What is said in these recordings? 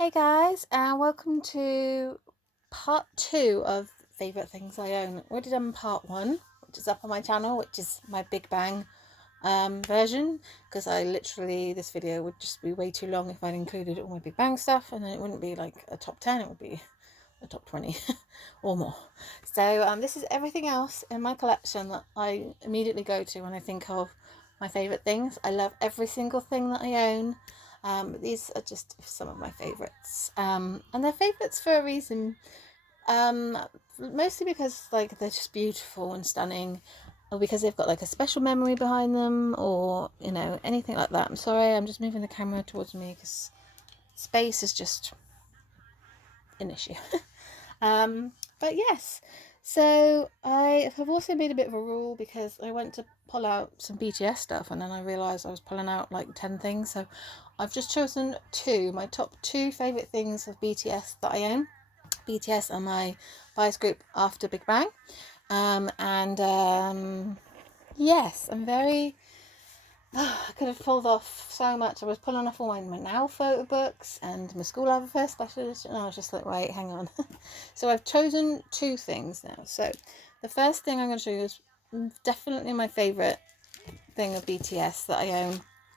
Hey guys, and welcome to part 2 of favourite things I own. I already done part 1, which is up on my channel, which is my Big Bang version, because this video would just be way too long if I'd included all my Big Bang stuff, and then it wouldn't be like a top 10, it would be a top 20 or more. So this is everything else in my collection that I immediately go to when I think of my favourite things. I love every single thing that I own. These are just some of my favourites, and they're favourites for a reason, mostly because like they're just beautiful and stunning, or because they've got like a special memory behind them, or anything like that. I'm sorry, I'm just moving the camera towards me because space is just an issue. But yes, so I have also made a bit of a rule because I went to pull out some BTS stuff and then I realised I was pulling out like 10 things, so I've just chosen my top 2 favourite things of BTS that I own. BTS are my bias group after Big Bang, yes, I'm very I could have pulled off so much. I was pulling off all my Now photo books and my school Love Affair special edition, and I was just like, wait, hang on. So I've chosen 2 things now. So the first thing I'm going to show you is definitely my favourite thing of BTS that I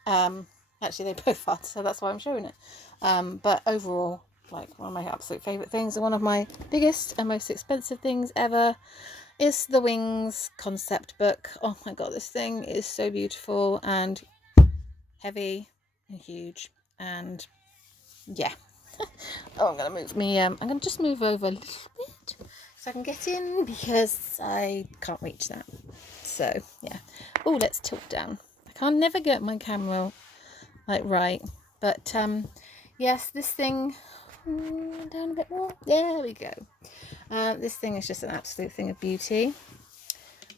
own. Actually, they both are, so that's why I'm showing it. But overall, like one of my absolute favourite things, and one of my biggest and most expensive things ever, is the Wings concept book. Oh my god, this thing is so beautiful and heavy and huge, and yeah. Oh, I'm gonna just move over a little bit so I can get in because I can't reach that. So yeah. Oh, let's tilt down. I can't never get my camera like right, but yes, this thing, down a bit more, there we go. This thing is just an absolute thing of beauty.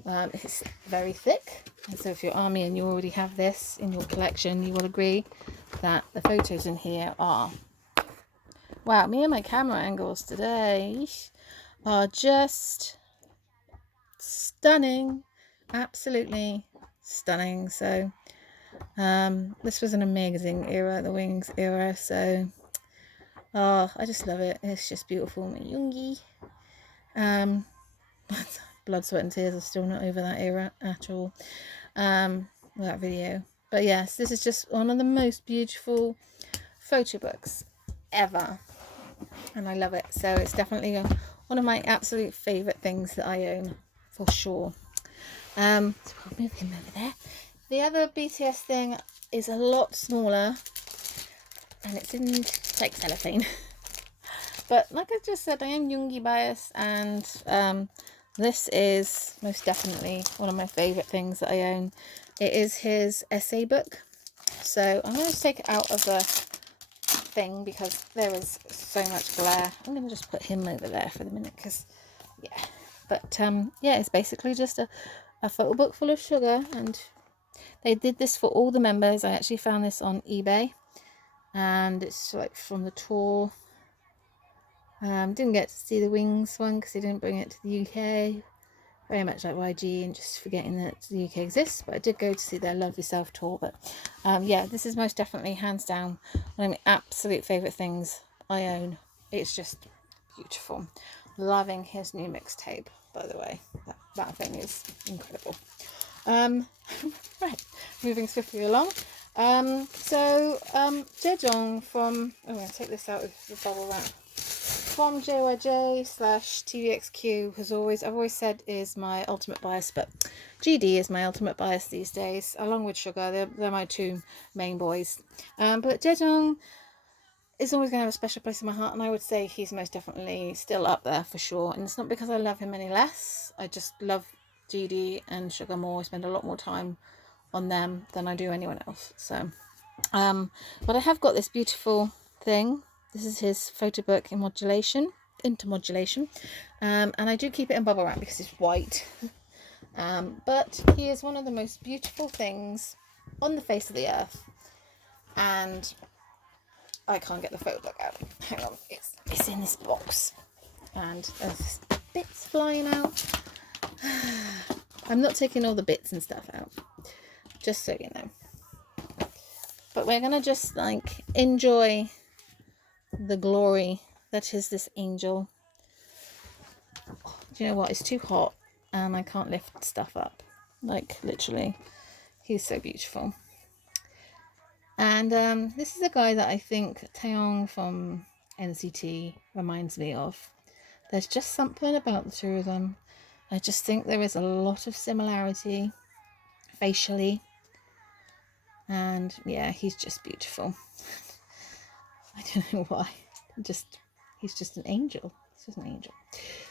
It's very thick, and so if you're army and you already have this in your collection, you will agree that the photos in here are, wow, me and my camera angles today are just stunning, absolutely stunning. So this was an amazing era, the Wings era, so I just love it. It's just beautiful. Yoongi. Blood, sweat and tears are still not over that era at all. That video. But yes, this is just one of the most beautiful photo books ever, and I love it. So it's definitely one of my absolute favourite things that I own for sure. So we'll move him over there. The other BTS thing is a lot smaller, and it's in like cellophane. But like I just said, I am Yoongi biased, and this is most definitely one of my favourite things that I own. It is his essay book. So I'm going to take it out of the thing because there is so much glare. I'm going to just put him over there for the minute because, yeah. But yeah, it's basically just a photo book full of sugar, and they did this for all the members. I actually found this on eBay, and it's like from the tour. Didn't get to see the Wings one because they didn't bring it to the UK. Very much like YG and just forgetting that the UK exists. But I did go to see their Love Yourself tour. But yeah, this is most definitely hands down one of my absolute favourite things I own. It's just beautiful. Loving his new mixtape, by the way. That thing is incredible. Right, moving swiftly along. Jejong from, I'm going to take this out with the bubble wrap. From JYJ/TVXQ I've always said is my ultimate bias, but GD is my ultimate bias these days, along with Sugar. They're my 2 main boys. But Jejong is always going to have a special place in my heart, and I would say he's most definitely still up there for sure. And it's not because I love him any less. I just love GD and Sugar more. I spend a lot more time on them than I do anyone else. So, but I have got this beautiful thing. This is his photo book intermodulation, and I do keep it in bubble wrap because it's white. But he is one of the most beautiful things on the face of the earth, and I can't get the photo book out. Hang on, it's in this box, and there's bits flying out. I'm not taking all the bits and stuff out, just so you know. But we're gonna just like enjoy the glory that is this angel. Do you know what? It's too hot and I can't lift stuff up. Like, literally. He's so beautiful. And this is a guy that I think Taeyong from NCT reminds me of. There's just something about the two of them. I just think there is a lot of similarity facially. And yeah, he's just beautiful. I don't know why. He's just an angel. He's just an angel.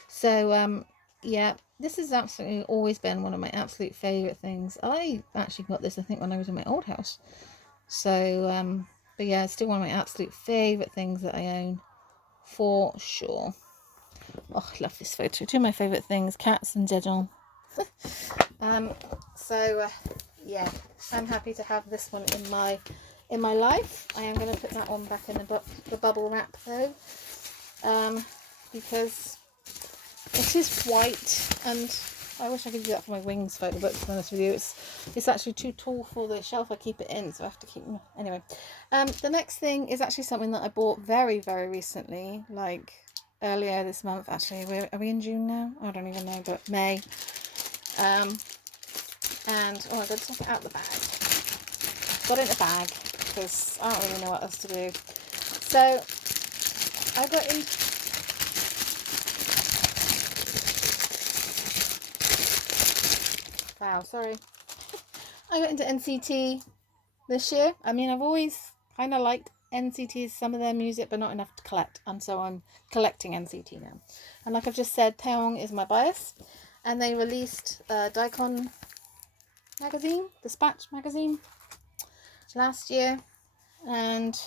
So yeah, this has absolutely always been one of my absolute favourite things. I actually got this, I think, when I was in my old house. So but yeah, it's still one of my absolute favourite things that I own, for sure. Oh, I love this photo. Two of my favourite things, cats and Jejong. Yeah, I'm happy to have this one in my life. I am going to put that one back in the bubble wrap though, because it is white, and I wish I could do that for my wings photo book, to be honest with you. It's actually too tall for the shelf I keep it in, so I have to keep them. Anyway, the next thing is actually something that I bought very, very recently, like earlier this month. Actually, are we in June now? I don't even know, but May. And oh, I got to take it out of the bag. Got it in the bag because I don't really know what else to do. So I got in. Wow, sorry. I got into NCT this year. I mean, I've always kind of liked NCT's some of their music, but not enough to collect, and so I'm collecting NCT now. And like I've just said, Taeyong is my bias, and they released Daikon magazine, Dispatch magazine, last year, and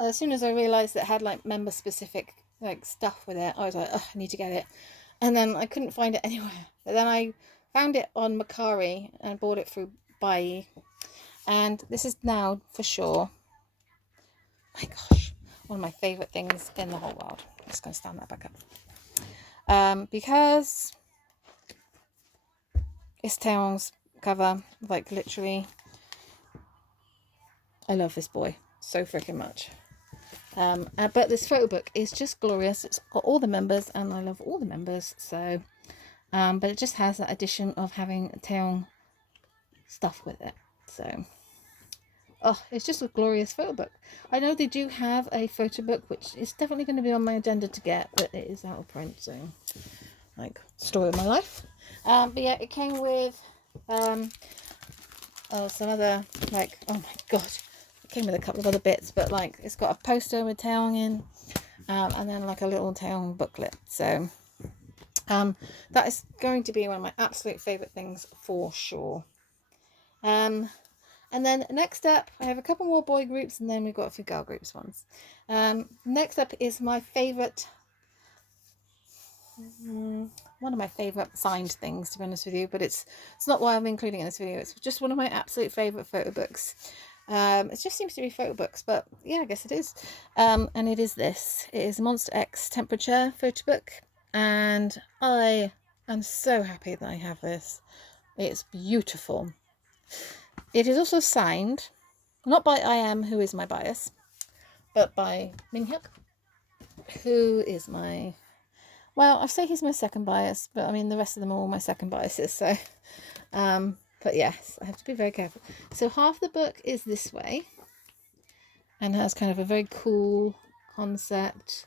as soon as I realised that it had like member specific like stuff with it, I was like, oh, I need to get it. And then I couldn't find it anywhere, but then I found it on Mercari and bought it through Buy. And this is now for sure, my gosh, one of my favourite things in the whole world. I'm just going to stand that back up, because it's Taeyong's cover. Like, literally, I love this boy so freaking much. But this photo book is just glorious. It's got all the members, and I love all the members. So but it just has that addition of having Taeyong stuff with it. So oh, it's just a glorious photo book. I know they do have a photo book, which is definitely going to be on my agenda to get, but it is out of print. So, like, story of my life. But yeah, it came with some other, like, oh my god, it came with a couple of other bits, but like, it's got a poster with Taeyong in, and then like a little Taeyong booklet. So that is going to be one of my absolute favourite things for sure. And then next up, I have a couple more boy groups, and then we've got a few girl groups ones. Next up is my favourite, one of my favourite signed things, to be honest with you, but it's not why I'm including it in this video. It's just one of my absolute favourite photo books. It just seems to be photo books, but yeah, I guess it is. And it is this. It is Monster X Temperature photo book, and I am so happy that I have this. It's beautiful. It is also signed, not by I.M, who is my bias, but by Minhyuk, who is my, well, I say he's my second bias, but I mean the rest of them are all my second biases. So, but yes, I have to be very careful. So half the book is this way, and has kind of a very cool concept.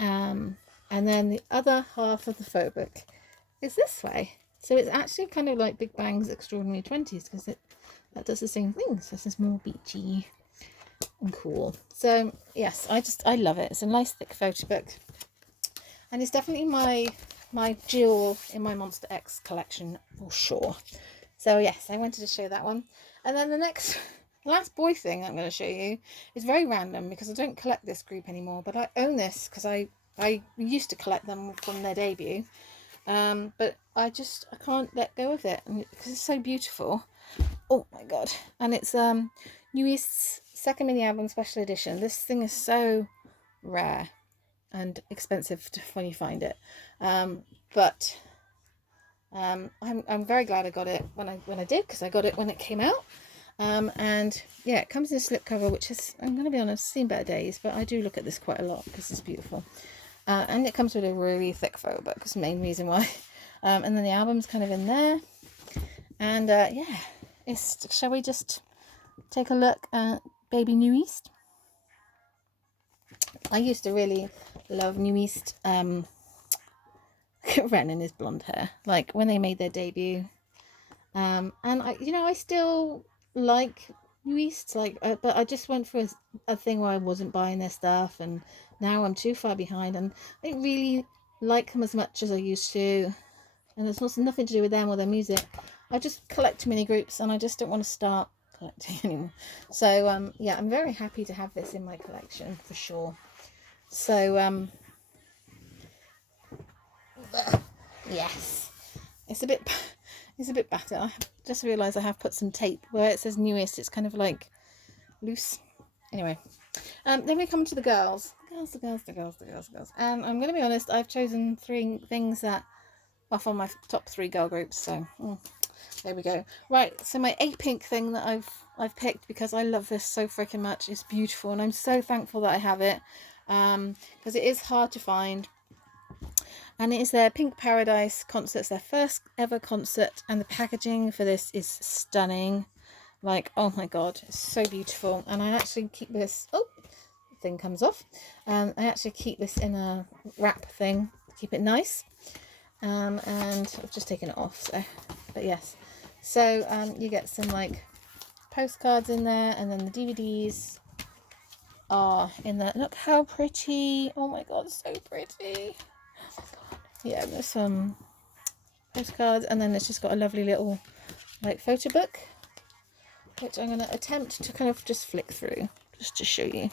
And then the other half of the photo book is this way. So it's actually kind of like Big Bang's Extraordinary 20s, because that does the same thing. So this is more beachy and cool. So yes, I love it. It's a nice thick photo book, and it's definitely my jewel in my Monster X collection for sure. So yes, I wanted to show that one. And then the last boy thing I'm going to show you is very random, because I don't collect this group anymore, but I own this because I used to collect them from their debut. But I can't let go of it, because it's so beautiful. Oh my god. And it's New East's second mini album special edition. This thing is so rare and expensive when you find it, but I'm very glad I got it when I did, because I got it when it came out, And yeah, it comes in a slipcover, which is, I'm going to be honest, seen better days, but I do look at this quite a lot because it's beautiful. And it comes with a really thick photo book. That's the main reason why. And then the album's kind of in there. And yeah, shall we just take a look at Baby New East? I used to really love New East. Ren and his blonde hair, like when they made their debut. And I still like New East, like, but I just went through a thing where I wasn't buying their stuff, and now I'm too far behind, and I don't really like them as much as I used to. And it's nothing to do with them or their music. I just collect mini groups, and I just don't want to start collecting anymore. So yeah, I'm very happy to have this in my collection for sure. So yes, it's a bit battered. I just realised I have put some tape where it says Newest. It's kind of like loose. Anyway, then we come to the girls. The girls. And I'm going to be honest, I've chosen 3 things that are from my top 3 girl groups. So there we go. Right, so my A-Pink thing that I've picked because I love this so freaking much. It's beautiful, and I'm so thankful that I have it, because it is hard to find. And it is their Pink Paradise concert. It's their first ever concert, and the packaging for this is stunning. Like, oh my god, it's so beautiful. And I actually keep this, oh, the thing comes off. I actually keep this in a wrap thing to keep it nice. And I've just taken it off, so, but yes. So you get some like postcards in there, and then the DVDs are in there. Look how pretty. Oh my god, so pretty. Yeah, there's some postcards, and then it's just got a lovely little like photo book, which I'm going to attempt to kind of just flick through just to show you.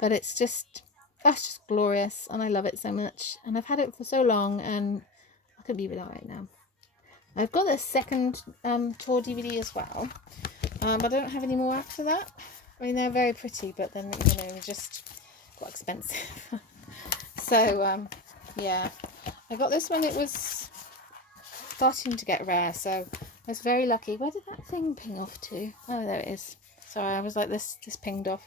But it's just, that's just glorious, and I love it so much, and I've had it for so long, and I couldn't be without it now. I've got a second tour DVD as well, but I don't have any more after that. I mean, they're very pretty, but then, they're just quite expensive. So yeah, I got this when it was starting to get rare, so I was very lucky. Where did that thing ping off to? Oh, there it is. Sorry, I was like, this pinged off.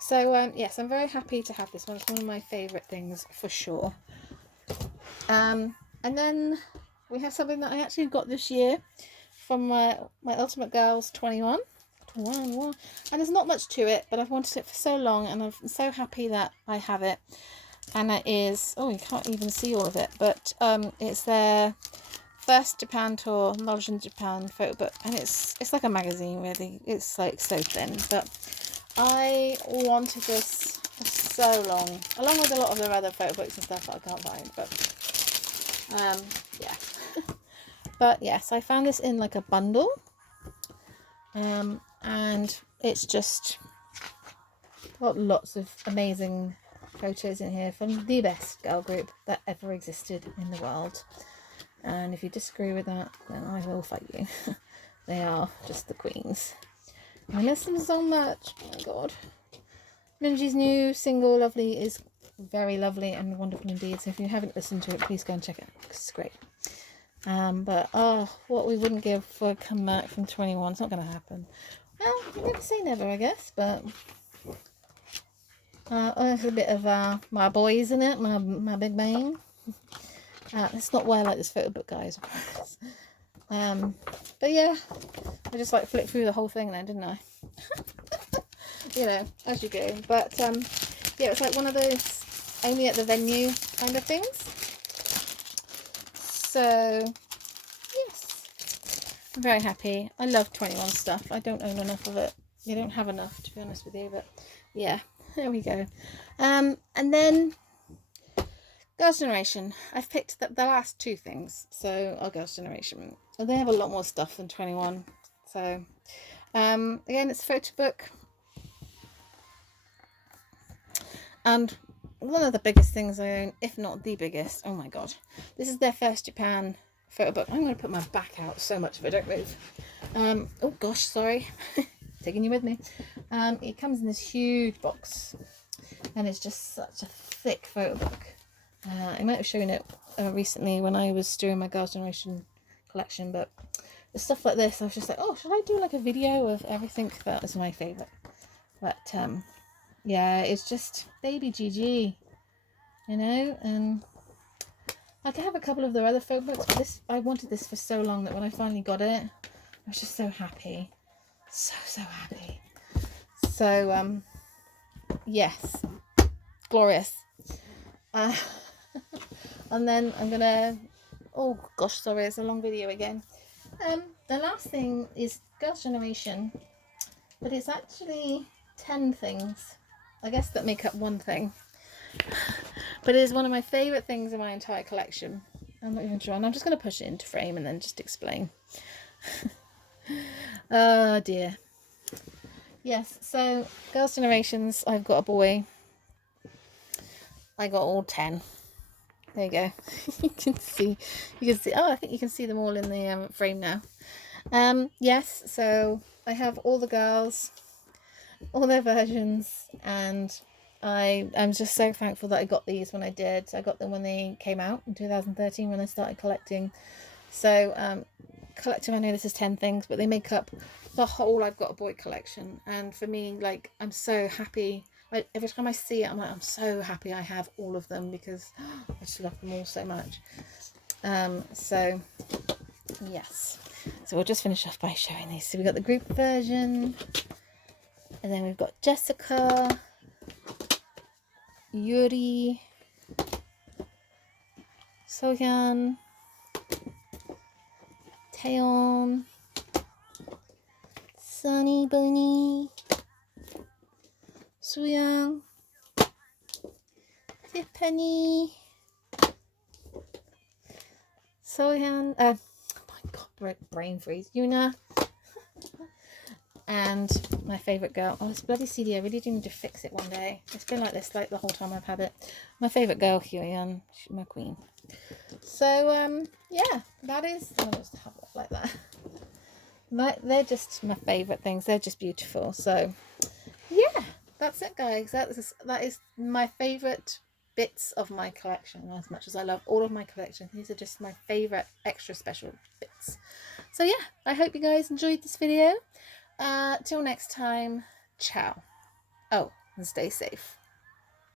So yes, I'm very happy to have this one. It's one of my favourite things for sure. And then we have something that I actually got this year from my Ultimate Girls 21. And there's not much to it, but I've wanted it for so long, and I'm so happy that I have it. And it is, oh, you can't even see all of it, but it's their first Japan tour, Knowledge in Japan photo book, and it's like a magazine really. It's like so thin, but I wanted this for so long, along with a lot of their other photo books and stuff that I can't find, but yeah. But yes, I found this in like a bundle, and it's just got lots of amazing photos in here from the best girl group that ever existed in the world. And if you disagree with that, then I will fight you. They are just the queens. I miss them so much. Oh my god. Minji's new single, Lovely, is very lovely and wonderful indeed. So if you haven't listened to it, please go and check it out, because it's great. But oh, what we wouldn't give for a comeback from 21. It's not going to happen. Well, you never say never, I guess. But there's a bit of my boys in it, my big bang. That's not why I like this photo book, guys. But yeah, I just like flipped through the whole thing then, didn't I? As you go. But yeah, it's like one of those only at the venue kind of things. So yes, I'm very happy. I love 21 stuff. I don't own enough of it. You don't have enough, to be honest with you, but yeah, there we go. And then Girls' Generation. I've picked the last 2 things. So our Girls' Generation. And they have a lot more stuff than 21. So again, it's a photo book. And one of the biggest things I own, if not the biggest, oh my god, this is their first Japan photo book. I'm going to put my back out so much if I don't move. Oh gosh, sorry. Taking you with me. It comes in this huge box, and it's just such a thick photo book. I might have shown it recently when I was doing my Girls' Generation collection, but stuff like this, I was just like, oh, should I do like a video of everything that is my favourite? But yeah, it's just baby Gigi, you know. And I could have a couple of their other folk books, but this, I wanted this for so long that when I finally got it, I was just so happy. So happy. So yes, glorious. And then I'm gonna, oh gosh, sorry, it's a long video again. The last thing is Girls' Generation, but it's actually 10 things, I guess, that make up one thing. But it is one of my favourite things in my entire collection. I'm not even sure, and I'm just going to push it into frame and then just explain. Oh dear. Yes, so Girls' Generations, I've got a boy. I got all 10. There you go. You can see, oh, I think you can see them all in the frame now. Yes, so I have all the girls, all their versions, and I'm just so thankful that I got these when I did. I got them when they came out in 2013 when I started collecting. So collecting, I know this is 10 things, but they make up the whole I've Got a Boy collection. And for me, like, I'm so happy. Every time I see it, I'm like, I'm so happy I have all of them, because I just love them all so much. So yes, so we'll just finish off by showing these. So we've got the group version, and then we've got Jessica, Yuri, Sohyun, Taeyeon, Sunny Bunny, Sooyoung, Tiffany, Sohyun, oh my god, brain freeze, Yuna, and my favourite girl. Oh, this bloody CD, I really do need to fix it one day. It's been like this like the whole time I've had it. My favourite girl, Hyoyeon, she's my queen. So yeah, that is, I'll just have it like that. They're just my favourite things. They're just beautiful. So yeah, that's it, guys. That is my favourite bits of my collection. As much as I love all of my collection, these are just my favourite extra special bits. So yeah, I hope you guys enjoyed this video. Till next time, ciao. Oh, and stay safe.